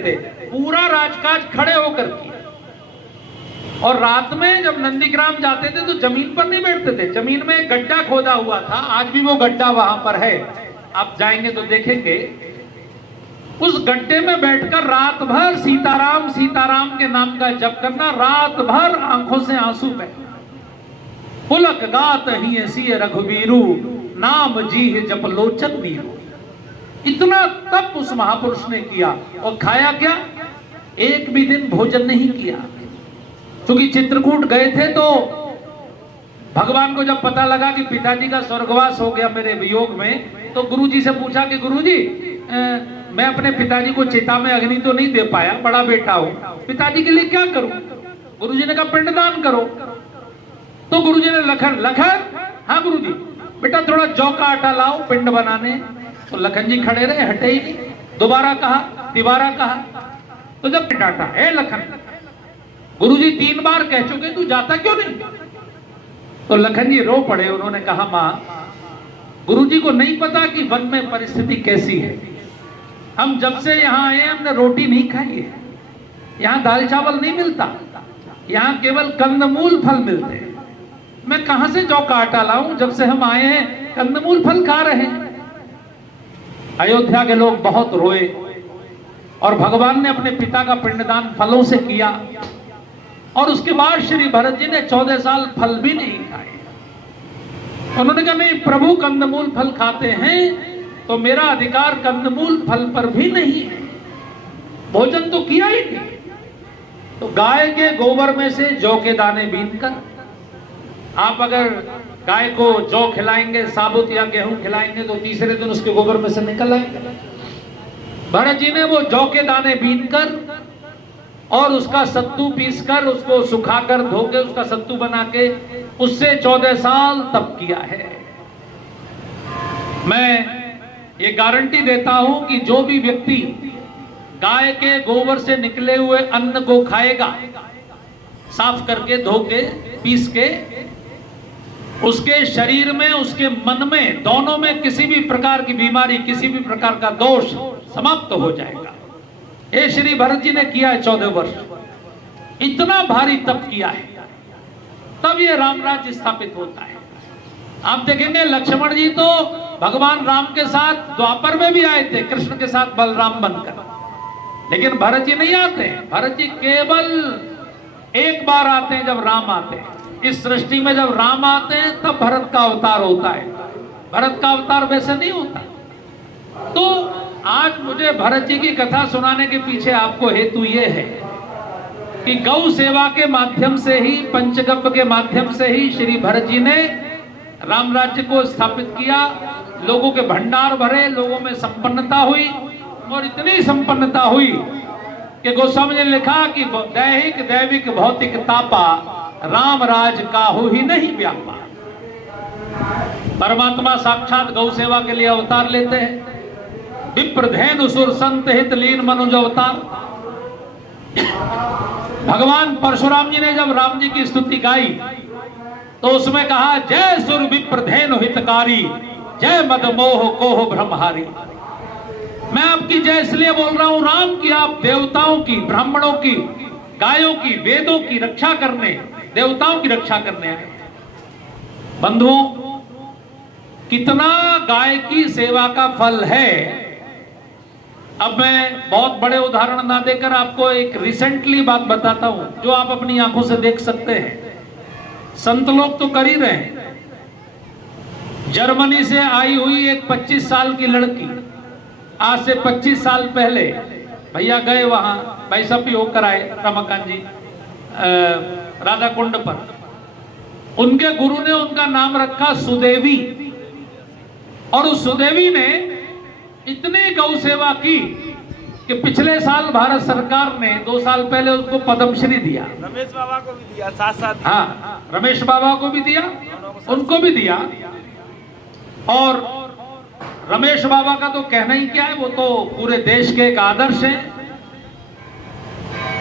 थे, पूरा राजकाज खड़े होकर किया। और रात में जब नंदीग्राम जाते थे तो जमीन पर नहीं बैठते थे, जमीन में एक गड्ढा खोदा हुआ था, आज भी वो गड्ढा वहां पर है, आप जाएंगे तो देखेंगे। उस गड्ढे में बैठकर रात भर सीताराम सीताराम के नाम का जप करना, रात भर आंखों से आंसू बहे। पुलक गात ही ऐसी रघुवीरू, नाम जी है जप लोचन नीरू। इतना तप उस महापुरुष ने किया। और खाया क्या? एक भी दिन भोजन नहीं किया। क्योंकि चित्रकूट गए थे तो भगवान को जब पता लगा कि पिताजी का स्वर्गवास हो गया मेरे वियोग में, तो गुरुजी से पूछा कि गुरुजी, मैं अपने पिताजी को चिता में अग्नि तो नहीं दे पाया, बड़ा बेटा हूं, पिताजी के लिए क्या करूं? गुरुजी ने कहा पिंडदान करो। तो गुरुजी ने लखन, हाँ गुरुजी, बेटा थोड़ा जौ का आटा लाओ पिंड बनाने। तो लखन जी खड़े रहे, हटे ही नहीं। दोबारा कहा, तिबारा कहा, तो जब डांटा, हे लखन, गुरुजी 3 बार कह चुके, तू जाता क्यों नहीं? तो लखन जी रो पड़े। उन्होंने कहा, मां, गुरुजी को नहीं पता कि वन में परिस्थिति कैसी है। हम जब से यहाँ आए हमने रोटी नहीं खाई है, यहाँ दाल चावल नहीं मिलता, यहाँ केवल कंदमूल फल मिलते हैं। मैं कहां से जौ का आटा लाऊं? जब से हम आए हैं कंदमूल फल खा रहे हैं। अयोध्या के लोग बहुत रोए और भगवान ने अपने पिता का पिंडदान फलों से किया। और उसके बाद श्री भरत जी ने 14 साल फल भी नहीं खाए। उन्होंने कहा, नहीं, प्रभु कंदमूल फल खाते हैं तो मेरा अधिकार कंदमूल फल पर भी नहीं है। भोजन तो किया ही नहीं। तो गाय के गोबर में से जौ के दाने बीनकर, आप अगर गाय को जौ खिलाएंगे, साबुत या गेहूं खिलाएंगे, तो तीसरे दिन उसके गोबर में से निकल आएंगे। भरत जी ने वो जौ के दाने बीनकर और उसका सत्तू पीसकर, उसको सुखाकर धोकर उसका सत्तू बना के, उससे 14 साल तप किया है। मैं ये गारंटी देता हूं कि जो भी व्यक्ति गाय के गोबर से निकले हुए अन्न को खाएगा, साफ करके, धो के, पीस के, उसके शरीर में, उसके मन में, दोनों में किसी भी प्रकार की बीमारी, किसी भी प्रकार का दोष समाप्त हो जाएगा। ये श्री भरत जी ने किया है 14 वर्ष, इतना भारी तप किया है, तब ये राम राज्य स्थापित होता है। आप देखेंगे लक्ष्मण जी तो भगवान राम के साथ द्वापर में भी आए थे, कृष्ण के साथ बलराम बनकर, लेकिन भरत जी नहीं आते। भरत जी केवल एक बार आते हैं, जब राम आते हैं। इस सृष्टि में जब राम आते हैं तब भरत का अवतार होता है, भरत का अवतार वैसे नहीं होता। तो आज मुझे भरत जी की कथा सुनाने के पीछे आपको हेतु ये है कि गौ सेवा के माध्यम से ही, पंचगव्य के माध्यम से ही श्री भरत जी ने राम राज्य को स्थापित किया। लोगों के भंडार भरे, लोगों में संपन्नता हुई, और इतनी संपन्नता हुई कि गोस्वामी ने लिखा कि दैहिक दैविक भौतिक तापा, राम राज काहू ही नहीं व्यापा। परमात्मा साक्षात गौ सेवा के लिए अवतार लेते हैं। विप्रधेनु सुर संत हित लीन मनुज अवतार। भगवान परशुराम जी ने जब राम जी की स्तुति गाई तो उसमें कहा, जय सुर विप्रधेनु हितकारी, जय मद मोह कोह ब्रह्महारी। मैं आपकी जय इसलिए बोल रहा हूं राम की, आप देवताओं की, ब्राह्मणों की, गायों की, वेदों की रक्षा करने, देवताओं की रक्षा करने आए। बंधुओं, कितना गाय की सेवा का फल है। अब मैं बहुत बड़े उदाहरण ना देकर आपको एक रिसेंटली बात बताता हूं, जो आप अपनी आंखों से देख सकते हैं। संत लोग तो कर ही रहे हैं। जर्मनी से आई हुई एक 25 साल की लड़की, आज से 25 साल पहले भैया गए वहां, भाई सब भी होकर आए, रमाकांत जी, राधा कुंड पर। उनके गुरु ने उनका नाम रखा सुदेवी, और उस सुदेवी ने इतनी गौ सेवा की कि पिछले साल भारत सरकार ने 2 साल पहले उसको पद्मश्री दिया। रमेश बाबा को भी दिया, साथ हाँ, रमेश बाबा को भी दिया, उनको भी दिया। और रमेश बाबा का तो कहना ही क्या है, वो तो पूरे देश के एक आदर्श है।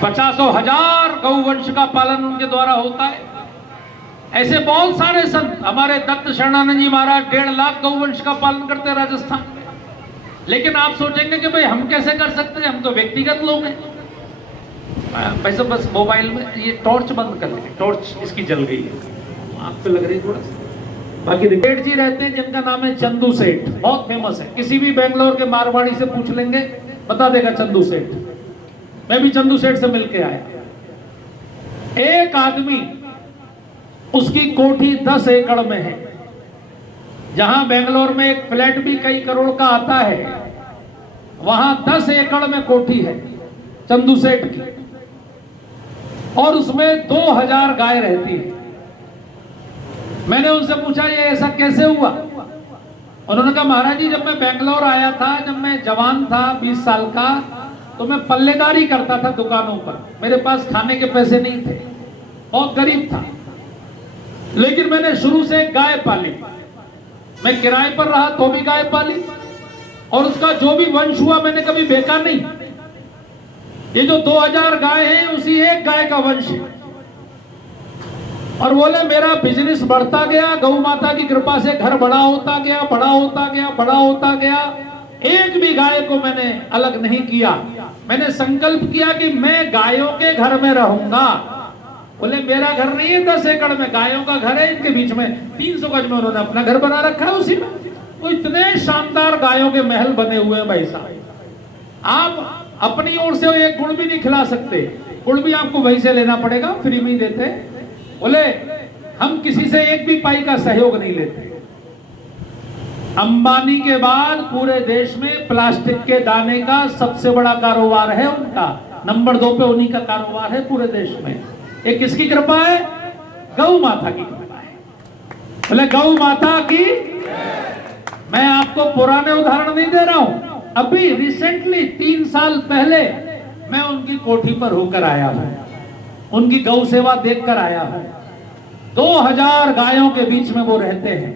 50,000 गौवंश का पालन उनके द्वारा होता है। ऐसे बहुत सारे संत, हमारे दत्त शरणानंद जी महाराज 1.5 लाख गौवंश का पालन करते हैं राजस्थान में। लेकिन आप सोचेंगे कि भाई हम कैसे कर सकते हैं, हम तो व्यक्तिगत लोग हैं। पैसे बस मोबाइल में ये टॉर्च बंद कर लेंगे, टॉर्च इसकी जल गई है, आग पे लग रही है थोड़ा सा। बाकी सेठ जी रहते हैं जिनका नाम है चंदू सेठ, बहुत फेमस है, किसी भी बेंगलोर के मारवाड़ी से पूछ लेंगे बता देगा चंदू सेठ। मैं भी चंदू सेठ से मिलके आया। एक आदमी, उसकी कोठी 10 एकड़ में है, जहां बेंगलोर में एक फ्लैट भी कई करोड़ का आता है, वहां 10 एकड़ में कोठी है चंदू सेठ की, और उसमें 2000 गाय रहती है। मैंने उनसे पूछा ये ऐसा कैसे हुआ? उन्होंने कहा महाराज जी, जब मैं बेंगलोर आया था, जब मैं जवान था 20 साल का, तो मैं पल्लेदारी करता था दुकानों पर, मेरे पास खाने के पैसे नहीं थे, बहुत गरीब था, लेकिन मैंने शुरू से गाय पाली। मैं किराए पर रहा तो भी गाय पाली, और उसका जो भी वंश हुआ मैंने कभी बेचा नहीं। ये जो 2000 गाय हैं उसी एक गाय का वंश है। और बोले मेरा बिजनेस बढ़ता गया, गौ माता की कृपा से घर बड़ा होता गया, बड़ा होता गया, बड़ा होता गया, एक भी गाय को मैंने अलग नहीं किया। मैंने संकल्प किया कि मैं गायों के घर में रहूंगा। बोले मेरा घर नहीं है 10 एकड़ में, गायों का घर है, इनके बीच में 300 गज में उन्होंने अपना घर बना रखा है, उसी में तो इतने शानदार गायों के महल बने हुए हैं भाई साहब। आप अपनी ओर से एक गुड़ भी नहीं खिला सकते, गुड़ भी आपको वहीं से लेना पड़ेगा, फ्री में ही देते। बोले हम किसी से एक भी पाई का सहयोग नहीं लेते। अंबानी के बाद पूरे देश में प्लास्टिक के दाने का सबसे बड़ा कारोबार है उनका, नंबर 2 पे उन्हीं का कारोबार है पूरे देश में। ये किसकी कृपा है? गौ माता की कृपा है। बोले गौ माता की। मैं आपको पुराने उदाहरण नहीं दे रहा हूं, अभी रिसेंटली 3 साल पहले मैं उनकी कोठी पर होकर आया हूं, उनकी गौ सेवा देखकर आया हूं। 2000 गायों के बीच में वो रहते हैं,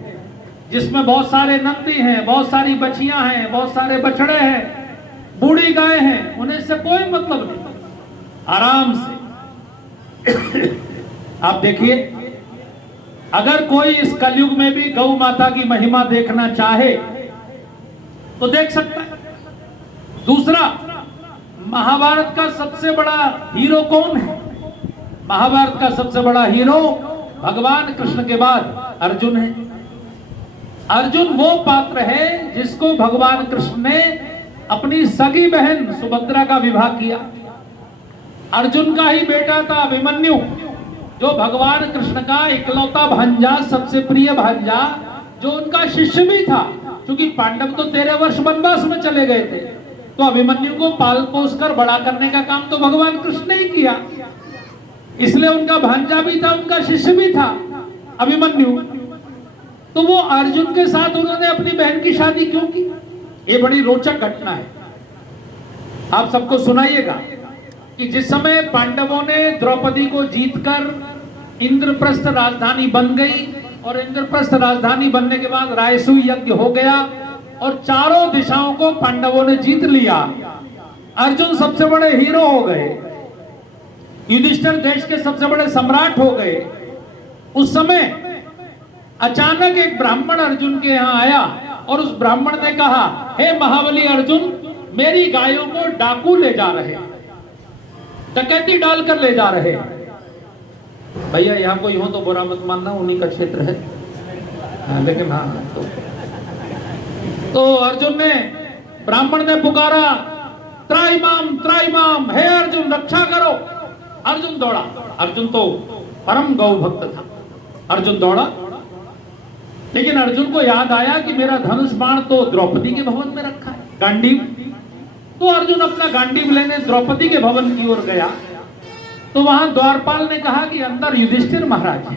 जिसमें बहुत सारे नंदी हैं, बहुत सारी बछियां हैं, बहुत सारे बछड़े हैं, बूढ़ी गाय हैं, उन्हें से कोई मतलब नहीं, आराम से। आप देखिए, अगर कोई इस कलयुग में भी गौ माता की महिमा देखना चाहे तो देख सकता है। दूसरा, महाभारत का सबसे बड़ा हीरो कौन है? महाभारत का सबसे बड़ा हीरो भगवान कृष्ण के बाद अर्जुन है। अर्जुन वो पात्र है जिसको भगवान कृष्ण ने अपनी सगी बहन सुभद्रा का विवाह किया। अर्जुन का ही बेटा था अभिमन्यु, जो भगवान कृष्ण का इकलौता भांजा, सबसे प्रिय भांजा, जो उनका शिष्य भी था, क्योंकि पांडव तो 13 वर्ष वनवास में चले गए थे, तो अभिमन्यु को पाल पोस कर बड़ा करने का काम तो भगवान कृष्ण ने ही किया, इसलिए उनका भांजा भी था, उनका शिष्य भी था अभिमन्यु। तो वो अर्जुन के साथ उन्होंने अपनी बहन की शादी क्यों की? ये बड़ी रोचक घटना है, आप सबको सुनाइएगा कि जिस समय पांडवों ने द्रौपदी को जीतकर इंद्रप्रस्थ राजधानी बन गई, और इंद्रप्रस्थ राजधानी बनने के बाद रायसू यज्ञ हो गया और चारों दिशाओं को पांडवों ने जीत लिया, अर्जुन सबसे बड़े हीरो हो गए, युधिष्ठिर देश के सबसे बड़े सम्राट हो गए। उस समय अचानक एक ब्राह्मण अर्जुन के यहाँ आया और उस ब्राह्मण ने कहा, हे महाबली अर्जुन, मेरी गायों को डाकू ले जा रहे, डकैती डालकर ले जा रहे। भैया यहाँ कोई हो तो बुरा मत मानना, उन्हीं का क्षेत्र है, लेकिन हाँ तो अर्जुन ने, ब्राह्मण ने पुकारा, त्राइमाम त्राइमाम, हे अर्जुन रक्षा करो। अर्जुन दौड़ा, अर्जुन तो परम गौ भक्त था, अर्जुन दौड़ा, लेकिन अर्जुन को याद आया कि मेरा धनुष बाण तो द्रौपदी के भवन में रखा है, गांडीव। तो अर्जुन अपना गांडीव लेने द्रौपदी के भवन की ओर गया, तो वहां द्वारपाल ने कहा कि अंदर युधिष्ठिर महाराज है।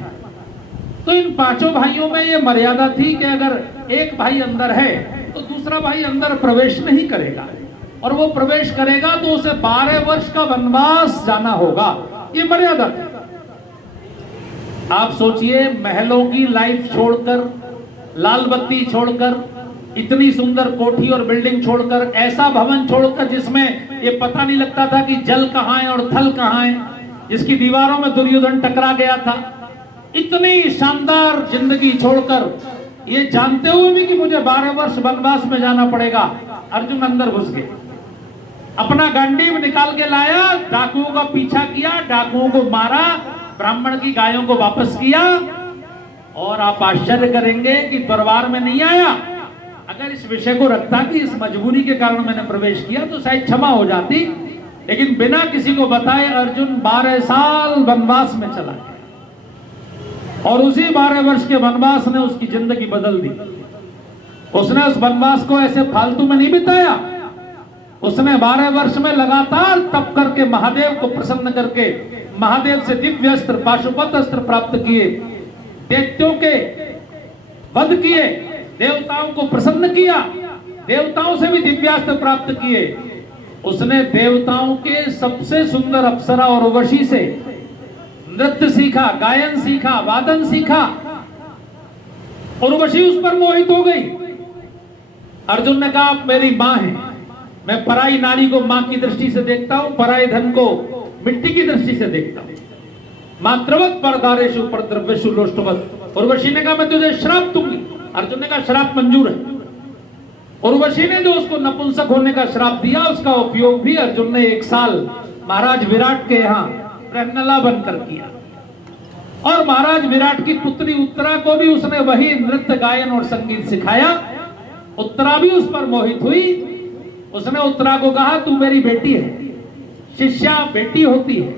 तो इन पांचों भाइयों में ये मर्यादा थी कि अगर एक भाई अंदर है तो दूसरा भाई अंदर प्रवेश नहीं करेगा, और वो प्रवेश करेगा तो उसे 12 वर्ष का वनवास जाना होगा, ये मर्यादा थी। आप सोचिए, महलों की लाइफ छोड़कर, लाल बत्ती छोड़कर, इतनी सुंदर कोठी और बिल्डिंग छोड़कर, ऐसा भवन छोड़कर जिसमें ये पता नहीं लगता था कि जल कहाँ है और थल कहाँ है, जिसकी दीवारों में दुर्योधन टकरा गया था, इतनी शानदार जिंदगी छोड़कर, ये जानते हुए भी कि मुझे 12 वर्ष वनवास में जाना पड़ेगा, अर्जुन अंदर घुस गए, अपना गांडीव निकाल के लाया, डाकुओं का पीछा किया, डाकुओं को मारा, ब्राह्मण की गायों को वापस किया। और आप आश्चर्य करेंगे कि दरबार में नहीं आया। अगर इस विषय को रखता कि इस मजबूरी के कारण मैंने प्रवेश किया तो शायद क्षमा हो जाती, लेकिन बिना किसी को बताए अर्जुन 12 साल वनवास में चला गया। और उसी 12 वर्ष के वनवास ने उसकी जिंदगी बदल दी। उसने उस वनवास को ऐसे फालतू में नहीं बिताया। उसने 12 वर्ष में लगातार तप करके महादेव को प्रसन्न करके महादेव से दिव्य अस्त्र पाशुपत अस्त्र प्राप्त किए, दैत्यों के वध किए, देवताओं को प्रसन्न किया, देवताओं से भी दिव्यास्त्र प्राप्त किए। उसने देवताओं के सबसे सुंदर अप्सरा और उर्वशी से नृत्य सीखा, गायन सीखा, वादन सीखा। उर्वशी उस पर मोहित हो गई। अर्जुन ने कहा आप मेरी मां हैं, मैं पराई नारी को मां की दृष्टि से देखता हूं, पराई धन को मिट्टी की दृष्टि से देखता हूं। मात्रवत परदारेषु परद्रव्येषु लोष्टवत। उर्वशी ने कहा मैं तुझे श्राप दूंगी। अर्जुन ने कहा श्राप मंजूर है। उर्वशी ने जो उसको नपुंसक होने का श्राप दिया, उसका उपयोग भी अर्जुन ने 1 साल महाराज विराट के यहाँ प्रहनला बनकर किया। और महाराज विराट की पुत्री उत्तरा को भी उसने वही नृत्य गायन और संगीत सिखाया। उत्तरा भी उस पर मोहित हुई। उसने उत्तरा को कहा तू मेरी बेटी है, शिष्या बेटी होती है,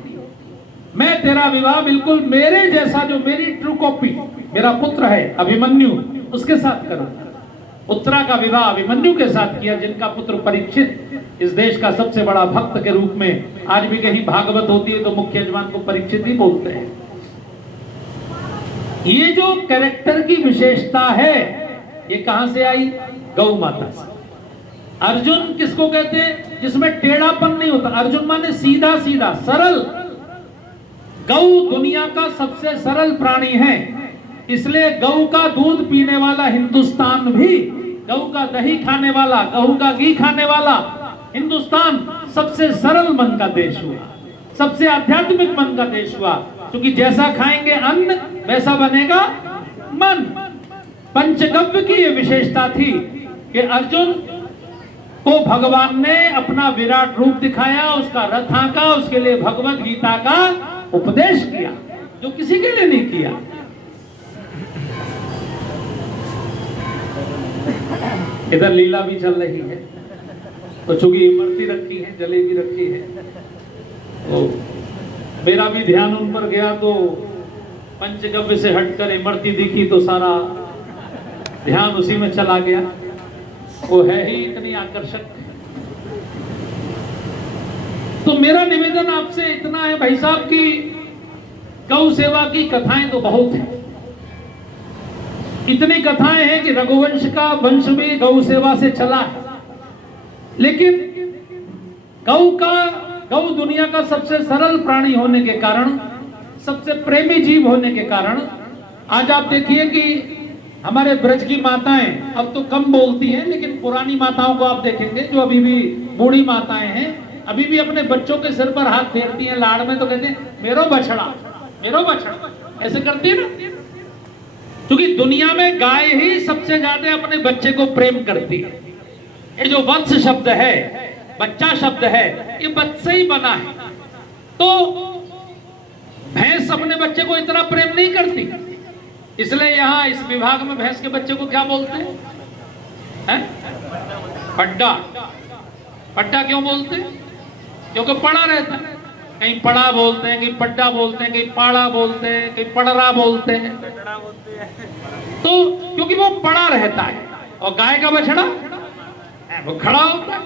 मैं तेरा विवाह बिल्कुल मेरे जैसा, जो मेरी ट्रू कॉपी मेरा पुत्र है अभिमन्यु, उसके साथ करूंगा। उत्तरा का विवाह अभिमन्यु के साथ किया, जिनका पुत्र परीक्षित इस देश का सबसे बड़ा भक्त के रूप में, आज भी कहीं भागवत होती है तो मुख्य यजमान को परीक्षित ही बोलते हैं। ये जो कैरेक्टर की विशेषता है ये कहां से आई? गौ माता से। अर्जुन किसको कहते हैं? जिसमें टेढ़ापन नहीं होता। अर्जुन माने सीधा सीधा सरल। गौ दुनिया का सबसे सरल प्राणी है, इसलिए गौ का दूध पीने वाला हिंदुस्तान भी, गौ का दही खाने वाला, गऊ का घी खाने वाला हिंदुस्तान सबसे सरल मन का देश हुआ, सबसे आध्यात्मिक मन का देश हुआ। क्योंकि जैसा खाएंगे अन्न वैसा बनेगा मन। पंचगव्य की यह विशेषता थी कि अर्जुन को भगवान ने अपना विराट रूप दिखाया, उसका रथ आंका, उसके लिए भगवत गीता का उपदेश किया, जो किसी के लिए नहीं किया। इधर लीला भी चल रही है, तो चूंकि इमरती रखी है, जलेबी रखी है, तो मेरा भी ध्यान उन पर गया, तो पंचगव्य से हटकर इमरती दिखी तो सारा ध्यान उसी में चला गया। वो है ही इतनी आकर्षक। तो मेरा निवेदन आपसे इतना है भाई साहब की गौ सेवा की कथाएं तो बहुत हैं। इतनी कथाएं हैं कि रघुवंश का वंश भी गौ सेवा से चला है। लेकिन गौ दुनिया का सबसे सरल प्राणी होने के कारण, सबसे प्रेमी जीव होने के कारण, आज आप देखिए कि हमारे ब्रज की माताएं अब तो कम बोलती हैं, लेकिन पुरानी माताओं को आप देखेंगे जो अभी भी बूढ़ी माताएं हैं, अभी भी अपने बच्चों के सिर पर हाथ फेरती हैं लाड़ में, तो कहते हैं मेरो बछड़ा, मेरो बछड़ा, ऐसे करती है ना। क्योंकि दुनिया में गाय ही सबसे ज्यादा अपने बच्चे को प्रेम करती है। ये जो वंश शब्द है, बच्चा शब्द है, ये बच्चे ही बना है। तो भैंस अपने बच्चे को इतना प्रेम नहीं करती, इसलिए यहाँ इस विभाग में भैंस के बच्चे को क्या बोलते हैं? पड्डा। पड्डा क्यों बोलते हैं? क्योंकि पड़ा रहता है। कहीं पड़ा बोलते हैं, कहीं पड्डा बोलते हैं, कहीं पाड़ा बोलते हैं, कहीं पड़रा बोलते हैं। तो क्योंकि वो पड़ा रहता है। और गाय का बछड़ा वो खड़ा होता है,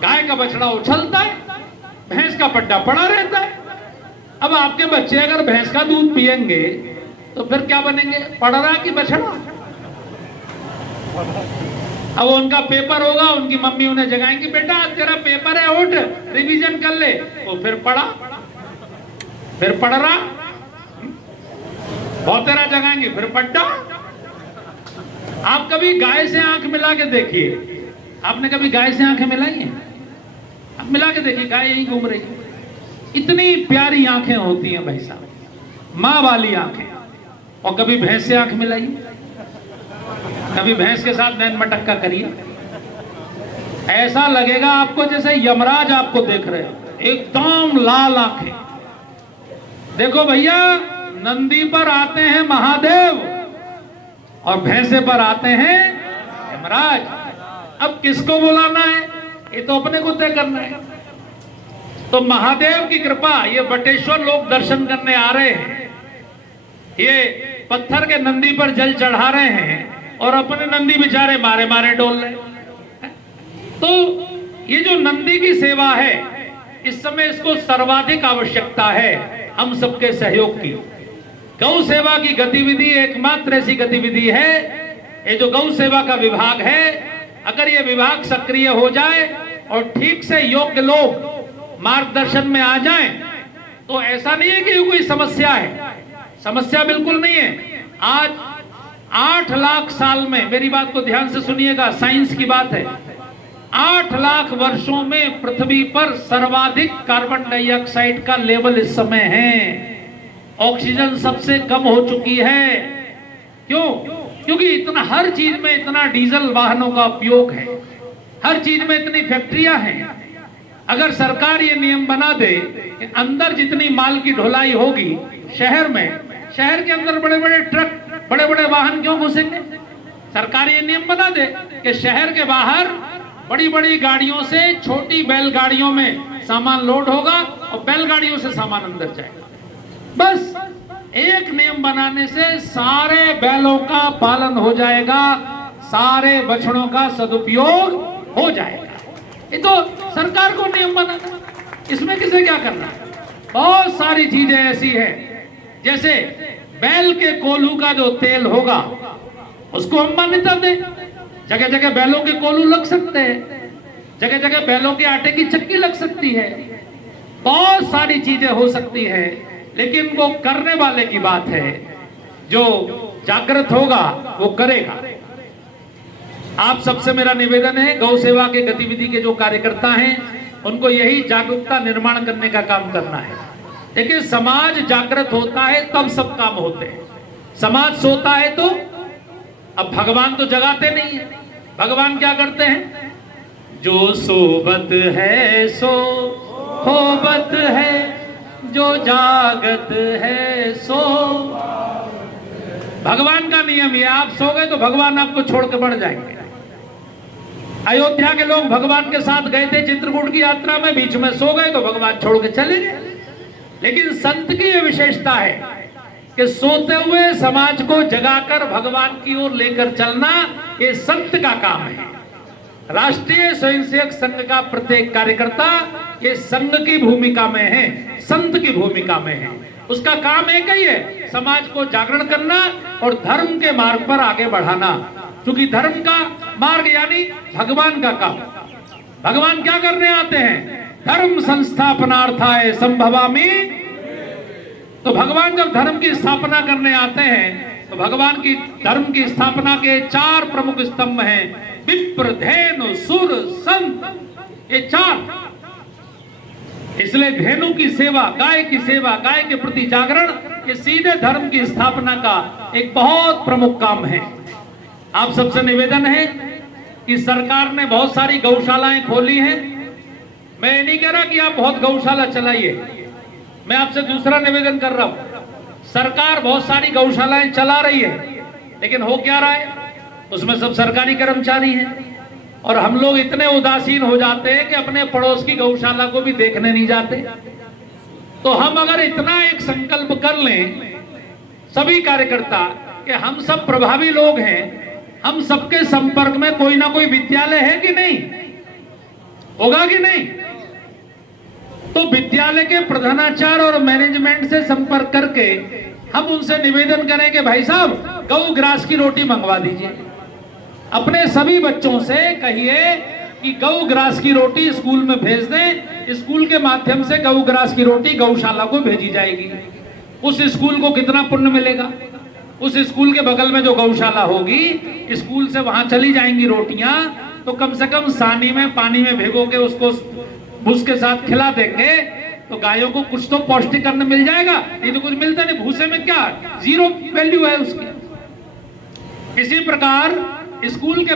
गाय का बछड़ा उछलता है, भैंस का पड्डा पड़ा रहता है। अब आपके बच्चे अगर भैंस का दूध पिएंगे तो फिर क्या बनेंगे? पड़रा की बछड़ा। अब उनका पेपर होगा, उनकी मम्मी उन्हें जगाएंगी, बेटा तेरा पेपर है, उठ रिवीजन कर ले। वो फिर पड़ा, फिर पड़रा, बहुत तेरा जगाएंगे, फिर पड्डा। आप कभी गाय से आंख मिला के देखिए। आपने कभी गाय से आंखें मिलाई हैं? आप मिला के देखिए, गाय यहीं घूम रही है। इतनी प्यारी आंखें होती हैं भाई साहब, माँ वाली आंखें। और कभी भैंस से आंख मिलाई, कभी भैंस के साथ नैन मटक्का करिए, ऐसा लगेगा आपको जैसे यमराज आपको देख रहे हो, एकदम लाल आंखें। देखो भैया, नंदी पर आते हैं महादेव और भैंसे पर आते हैं यमराज। अब किसको बुलाना है, ये तो अपने को तय करना है। तो महादेव की कृपा, ये बटेश्वर लोग दर्शन करने आ रहे हैं, ये पत्थर के नंदी पर जल चढ़ा रहे हैं और अपने नंदी बेचारे मारे मारे डोल रहे हैं। तो ये जो नंदी की सेवा है, इस समय इसको सर्वाधिक आवश्यकता है हम सबके सहयोग की। गौ सेवा की गतिविधि एकमात्र ऐसी गतिविधि है, ये जो गौ सेवा का विभाग है, अगर ये विभाग सक्रिय हो जाए और ठीक से योग्य लोग मार्गदर्शन में आ जाएं, तो ऐसा नहीं है कि कोई समस्या है, समस्या बिल्कुल नहीं है। आज 8 लाख साल में, मेरी बात को ध्यान से सुनिएगा, साइंस की बात है, 8 लाख वर्षों में पृथ्वी पर सर्वाधिक कार्बन डाइऑक्साइड का लेवल इस समय है। ऑक्सीजन सबसे कम हो चुकी है। क्यों? क्योंकि इतना, हर चीज में इतना डीजल वाहनों का उपयोग है, हर चीज में इतनी फैक्ट्रियां हैं। अगर सरकार ये नियम बना दे कि अंदर जितनी माल की ढुलाई होगी शहर में, शहर के अंदर बड़े बड़े ट्रक, बड़े बड़े वाहन क्यों घुसेंगे? सरकार ये नियम बना दे कि शहर के बाहर बड़ी बड़ी गाड़ियों से छोटी बैलगाड़ियों में सामान लोड होगा और बैलगाड़ियों से सामान अंदर जाएगा। बस एक नियम बनाने से सारे बैलों का पालन हो जाएगा, सारे बछड़ों का सदुपयोग हो जाएगा। ये तो सरकार को नियम बनाना, इसमें किसे क्या करना। बहुत सारी चीजें ऐसी हैं, जैसे बैल के कोल्हू का जो तेल होगा उसको हम मान्यता दें। जगह जगह बैलों के कोल्हू लग सकते हैं, जगह जगह बैलों के आटे की चक्की लग सकती है, बहुत सारी चीजें हो सकती है, लेकिन वो करने वाले की बात है, जो जागृत होगा वो करेगा। आप सबसे मेरा निवेदन है, गौ सेवा के गतिविधि के जो कार्यकर्ता हैं उनको यही जागरूकता निर्माण करने का काम करना है। देखिए, समाज जागृत होता है तब सब काम होते हैं। समाज सोता है तो, अब भगवान तो जगाते नहीं है, भगवान क्या करते हैं? जो सोबत है सो होबत है, जो जागत है सो। भगवान का नियम है, आप सो गए तो भगवान आपको छोड़ के बढ़ जाएंगे। अयोध्या के लोग भगवान के साथ गए थे चित्रकूट की यात्रा में, बीच में सो गए तो भगवान छोड़ के चले गए। लेकिन संत की यह विशेषता है कि सोते हुए समाज को जगाकर भगवान की ओर लेकर चलना, ये संत का काम है। राष्ट्रीय स्वयंसेवक संघ का प्रत्येक कार्यकर्ता ये संघ की भूमिका में है, संत की भूमिका में है। उसका काम एक ही है, समाज को जागरण करना और धर्म के मार्ग पर आगे बढ़ाना। क्योंकि धर्म का मार्ग यानी भगवान का काम। भगवान क्या करने आते हैं? धर्म संस्थापनार्थाय संभवामि। तो भगवान जब धर्म की स्थापना करने आते हैं तो भगवान की धर्म की स्थापना के 4 प्रमुख स्तंभ हैं, विप्र, धेनु, सुर, संत, ये 4। इसलिए धेनु की सेवा, गाय की सेवा, गाय के प्रति जागरण, ये सीधे धर्म की स्थापना का एक बहुत प्रमुख काम है। आप सबसे निवेदन है कि सरकार ने बहुत सारी गौशालाएं खोली हैं। मैं ये नहीं कह रहा कि आप बहुत गौशाला चलाइए, मैं आपसे दूसरा निवेदन कर रहा हूं। सरकार बहुत सारी गौशालाएं चला रही है, लेकिन हो क्या रहा है? उसमें सब सरकारी कर्मचारी हैं और हम लोग इतने उदासीन हो जाते हैं कि अपने पड़ोस की गौशाला को भी देखने नहीं जाते। तो हम अगर इतना एक संकल्प कर लें सभी कार्यकर्ता कि हम सब प्रभावी लोग हैं, हम सबके संपर्क में कोई ना कोई विद्यालय है कि नहीं, होगा कि नहीं, तो विद्यालय के प्रधानाचार्य और मैनेजमेंट से संपर्क करके हम उनसे निवेदन करें कि भाई साहब गौ ग्रास की रोटी मंगवा दीजिए। अपने सभी बच्चों से कहिए कि गौ ग्रास की रोटी स्कूल में भेज दें, स्कूल के माध्यम से गौ ग्रास की रोटी गौशाला को भेजी जाएगी। उस स्कूल को कितना पुण्य मिलेगा? उस स्कूल के बगल में जो गौशाला होगी, स्कूल से वहां चली जाएंगी रोटियां, तो कम से कम सानी में पानी में भिगो के उसको भूस के साथ खिला देंगे तो गायों को कुछ तो पौष्टिक अन्न मिल जाएगा। नहीं तो कुछ मिलता नहीं, भूसे में क्या, जीरो वैल्यू है उसकी। इसी प्रकार स्कूल के